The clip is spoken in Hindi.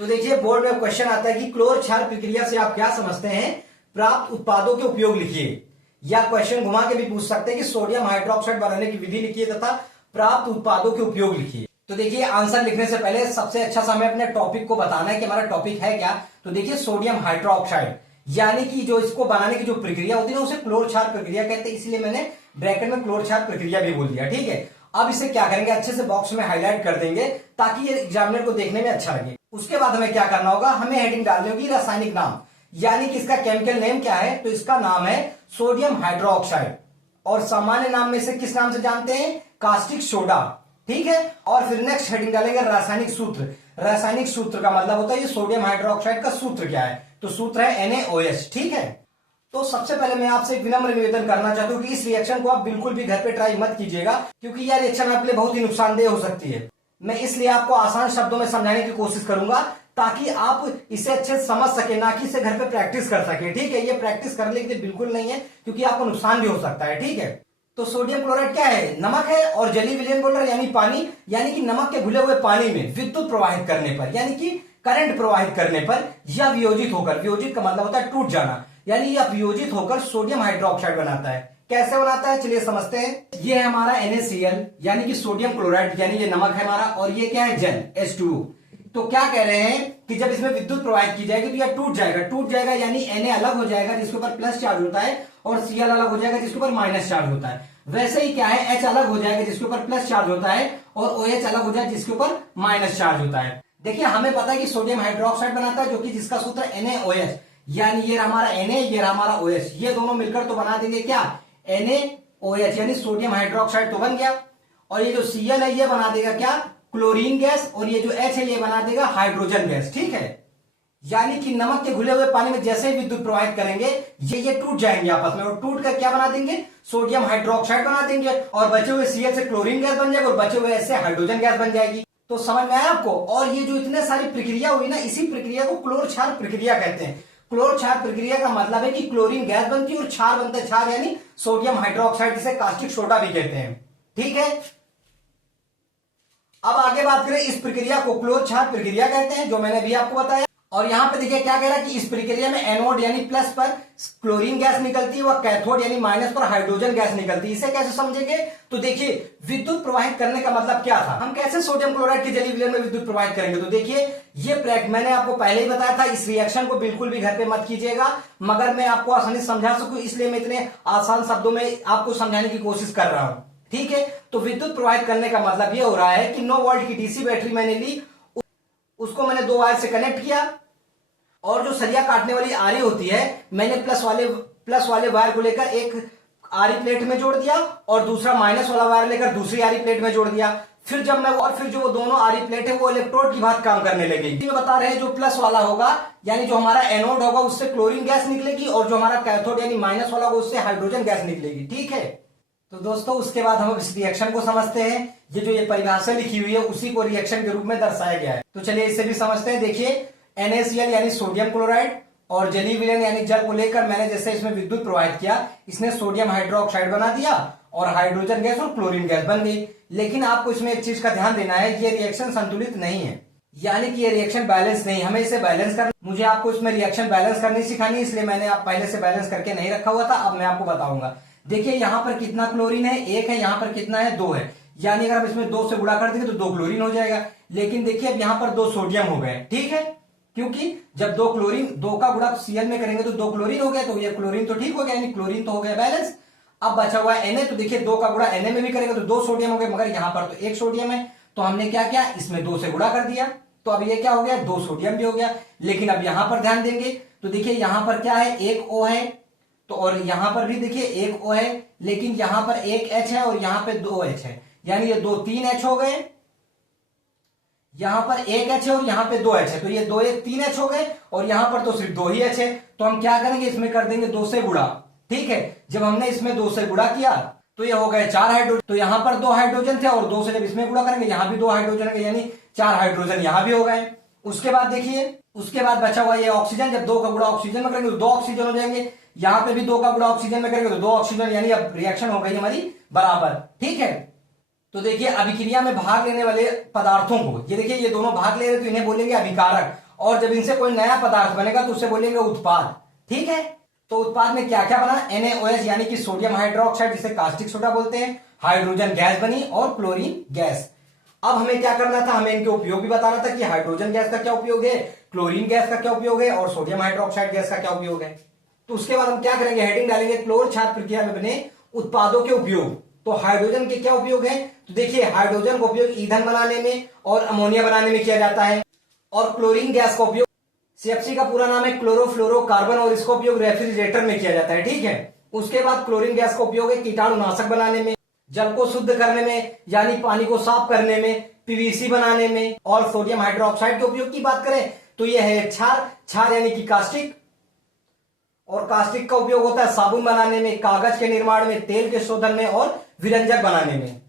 तो देखिए बोर्ड में क्वेश्चन आता है कि क्लोर क्षार प्रक्रिया से आप क्या समझते हैं, प्राप्त उत्पादों के उपयोग लिखिए। या क्वेश्चन घुमा के भी पूछ सकते हैं कि सोडियम हाइड्रोक्साइड बनाने की विधि लिखिए तथा प्राप्त उत्पादों के उपयोग लिखिए। तो देखिए आंसर लिखने से पहले सबसे अच्छा समय अपने टॉपिक को बताना है कि हमारा टॉपिक है क्या। तो देखिए सोडियम हाइड्रोक्साइड यानी कि जो इसको बनाने की जो प्रक्रिया होती है ना उसे क्लोर क्षार प्रक्रिया कहते हैं, इसलिए मैंने ब्रैकेट में क्लोर क्षार प्रक्रिया भी बोल दिया। ठीक है, अब इसे क्या करेंगे, अच्छे से बॉक्स में हाईलाइट कर देंगे ताकि ये एग्जामिनर को देखने में अच्छा लगे। उसके बाद हमें क्या करना होगा, हमें हेडिंग डालनी होगी रासायनिक नाम, यानी कि इसका केमिकल नेम क्या है। तो इसका नाम है सोडियम हाइड्रोक्साइड और सामान्य नाम में से किस नाम से जानते हैं, कास्टिक सोडा। ठीक है, और फिर नेक्स्ट हेडिंग डालेंगे रासायनिक सूत्र। रासायनिक सूत्र का मतलब होता है ये सोडियम हाइड्रोक्साइड का सूत्र क्या है, तो सूत्र है NaOH। ठीक है, तो सबसे पहले मैं आपसे एक विनम्र निवेदन करना चाहता हूं कि इस रिएक्शन को आप बिल्कुल भी घर पे ट्राई मत कीजिएगा, क्योंकि यह रिएक्शन आपके लिए बहुत ही नुकसानदेह हो सकती है। मैं इसलिए आपको आसान शब्दों में समझाने की कोशिश करूंगा ताकि आप इसे अच्छे से समझ सके, ना कि इसे घर पे प्रैक्टिस कर सके। ठीक है, ये प्रैक्टिस करने के लिए बिल्कुल नहीं है क्योंकि आपको नुकसान भी हो सकता है। ठीक है, तो सोडियम क्लोराइड क्या है, नमक है, और जलीय विलयन बोल रहे हैं यानी पानी, यानी कि नमक के घुले हुए पानी में विद्युत प्रवाहित करने पर यानी कि करंट प्रवाहित करने पर या वियोजित होकर, वियोजित का मतलब होता है टूट जाना, यानी यह वियोजित होकर सोडियम हाइड्रोक्साइड बनाता है। कैसे बनाता है चलिए समझते हैं। ये है हमारा NaCl यानी कि सोडियम क्लोराइड, यानी ये नमक है हमारा, और ये क्या है जल H2O। तो क्या कह रहे हैं कि जब इसमें विद्युत प्रवाहित की जाएगी तो यह टूट जाएगा, टूट जाएगा यानी Na अलग हो जाएगा जिसके ऊपर प्लस चार्ज होता है, और Cl अलग हो जाएगा जिसके ऊपर माइनस चार्ज होता है। वैसे ही क्या है, H अलग हो जाएगा जिसके ऊपर प्लस चार्ज होता है, और OH अलग हो जाएगा जिसके ऊपर माइनस चार्ज होता है। देखिए हमें पता है कि सोडियम हाइड्रोक्साइड बनाता है जो कि जिसका सूत्र NaOH, यानी ये हमारा Na, ये हमारा OH, ये दोनों मिलकर तो बना देंगे क्या, NaOH, यानी सोडियम हाइड्रोक्साइड तो बन गया। और ये जो Cl है ये बना देगा क्या, क्लोरीन गैस, और ये जो H है ये बना देगा हाइड्रोजन गैस। ठीक है, यानी कि नमक के घुले हुए पानी में जैसे ही विद्युत प्रवाहित करेंगे ये टूट जाएंगे आपस में, और टूट कर क्या बना देंगे, सोडियम हाइड्रोक्साइड बना देंगे, और बचे हुए Cl से क्लोरीन गैस बन जाएगा, और बचे हुए H से हाइड्रोजन गैस बन जाएगी। तो समझ में आया आपको। और ये जो इतने सारी प्रक्रिया हुई ना, इसी प्रक्रिया को क्लोर क्षार प्रक्रिया कहते हैं। क्लोर क्षार प्रक्रिया का मतलब है कि क्लोरीन गैस बनती है और क्षार बनता है, क्षार यानी सोडियम हाइड्रोक्साइड, जिसे कास्टिक सोडा भी कहते हैं। ठीक है, अब आगे बात करें, इस प्रक्रिया को क्लोर क्षार प्रक्रिया कहते हैं जो मैंने भी आपको बताया। और यहां पे देखिए क्या कह रहा है कि इस प्रक्रिया में एनोड यानी प्लस पर क्लोरीन गैस निकलती है, और कैथोड यानी माइनस पर हाइड्रोजन गैस निकलती है। इसे कैसे समझेंगे, तो देखिए विद्युत प्रवाहित करने का मतलब क्या था, हम कैसे सोडियम क्लोराइड के जलीय विलयन में विद्युत प्रवाहित करेंगे। तो देखिए ये मैंने आपको पहले ही बताया था, इस रिएक्शन को बिल्कुल भी घर पे मत कीजिएगा, मगर मैं आपको आसानी से समझा सकूं इसलिए मैं इतने आसान शब्दों में आपको समझाने की कोशिश कर रहा हूं। ठीक है, तो विद्युत प्रवाहित करने का मतलब ये हो रहा है कि 9 वोल्ट की डीसी बैटरी मैंने ली, उसको मैंने 2 वायर से कनेक्ट किया, और जो सरिया काटने वाली आरी होती है मैंने प्लस वाले वायर को लेकर एक आरी प्लेट में जोड़ दिया, और दूसरा माइनस वाला वायर लेकर दूसरी आरी प्लेट में जोड़ दिया। फिर जो दोनों आरी प्लेट है वो इलेक्ट्रोड की बात काम करने लगेगी। ये बता रहे हैं जो प्लस वाला होगा यानी जो हमारा एनोड होगा उससे क्लोरीन गैस निकलेगी, और जो हमारा कैथोड यानी माइनस वाला होगा उससे हाइड्रोजन गैस निकलेगी। ठीक है, तो दोस्तों उसके बाद हम इस रिएक्शन को समझते हैं। ये परिभाषा लिखी हुई है उसी को रिएक्शन के रूप में दर्शाया गया है। तो चलिए इसे भी समझते हैं। देखिए NaCl यानी सोडियम क्लोराइड और जलीय विलयन यानी जल को लेकर मैंने जैसे इसमें विद्युत प्रवाहित किया, इसने सोडियम हाइड्रोक्साइड बना दिया, और हाइड्रोजन गैस और क्लोरीन गैस बन गई। लेकिन आपको इसमें एक चीज का ध्यान देना है, ये रिएक्शन संतुलित नहीं है, यानी कि ये रिएक्शन बैलेंस नहीं, हमें इसे बैलेंस करना। मुझे आपको इसमें रिएक्शन बैलेंस करनी सिखानी, इसलिए मैंने आप पहले से बैलेंस करके नहीं रखा हुआ था, अब मैं आपको बताऊंगा। देखिए यहाँ पर कितना क्लोरीन है, 1 है, यहाँ पर कितना है, 2 है, यानी अगर हम इसमें 2 से गुणा कर देंगे तो 2 क्लोरीन हो जाएगा। लेकिन देखिए अब यहाँ पर 2 सोडियम हो गए। ठीक है, क्योंकि जब 2 का गुणा Cl में करेंगे तो 2 क्लोरीन हो गया, तो ये क्लोरीन तो ठीक हो गया, यानी क्लोरीन तो हो गया बैलेंस। अब बचा हुआ है Na, तो देखिए 2 का गुणा Na में भी करेंगे तो 2 सोडियम हो गए, मगर यहाँ पर तो 1 सोडियम है, तो हमने क्या किया, इसमें 2 से गुणा कर दिया, तो अब ये क्या हो गया, 2 सोडियम भी हो गया। लेकिन अब यहाँ पर ध्यान देंगे तो देखिए यहाँ पर क्या है, 1 O है, तो और यहाँ पर भी देखिए 1 O है, लेकिन यहाँ पर 1 H है और यहाँ पे 2 H है, यानी ये 3 H हो गए। यहाँ पर 1 H है और यहाँ पे 2 H है, तो ये 2 1 3 H हो गए, और यहाँ पर तो सिर्फ 2 ही H है। तो हम क्या करेंगे, इसमें कर देंगे 2 से गुणा। ठीक है, जब हमने इसमें 2 से गुणा किया तो ये हो गए 4 हाइड्रोजन, तो यहाँ पर 2 हाइड्रोजन थे, और 2 से जब इसमें गुणा करेंगे यहाँ भी 2 हाइड्रोजन है, यानी 4 हाइड्रोजन यहाँ भी हो गए। उसके बाद देखिए, उसके बाद बचा हुआ ये ऑक्सीजन, जब 2 का गुणा ऑक्सीजन में करेंगे तो 2 ऑक्सीजन हो जाएंगे, यहाँ पे भी 2 का गुणा ऑक्सीजन में करेंगे तो 2 ऑक्सीजन, यानी अब रिएक्शन हो गई हमारी बराबर। ठीक है, तो देखिए अभिक्रिया में भाग लेने वाले पदार्थों को, ये देखिए ये दोनों भाग ले रहे तो इन्हें बोलेंगे अभिकारक, और जब इनसे कोई नया पदार्थ बनेगा तो उसे बोलेंगे उत्पाद। ठीक है, तो उत्पाद में क्या क्या बना, NaOH यानी कि सोडियम हाइड्रोक्साइड जिसे कास्टिक सोडा बोलते हैं, हाइड्रोजन गैस बनी और क्लोरीन गैस। अब हमें क्या करना था, हमें इनके उपयोग भी बताना था कि हाइड्रोजन गैस का क्या उपयोग है, क्लोरीन गैस का क्या उपयोग है और सोडियम हाइड्रोक्साइड गैस का क्या उपयोग है। तो उसके बाद हम क्या करेंगे, हेडिंग डालेंगे क्लोर छात्र प्रक्रिया में बने उत्पादों के उपयोग। तो हाइड्रोजन के क्या उपयोग है, तो देखिए हाइड्रोजन का उपयोग ईंधन बनाने में और अमोनिया बनाने में किया जाता है, और क्लोरीन गैस का उपयोग, CFC का पूरा नाम है क्लोरोफ्लोरोकार्बन, और इसका उपयोग रेफ्रिजरेटर में किया जाता है। ठीक है, उसके बाद क्लोरीन गैस का उपयोग है कीटाणुनाशक बनाने में, जल को शुद्ध करने में यानी पानी को साफ करने में, PVC बनाने में। और सोडियम हाइड्रोक्साइड के उपयोग की बात करें तो यह है क्षार यानी कि कास्टिक, और कास्टिक का उपयोग होता है साबुन बनाने में, कागज के निर्माण में, तेल के शोधन में और विरंजक बनाने में।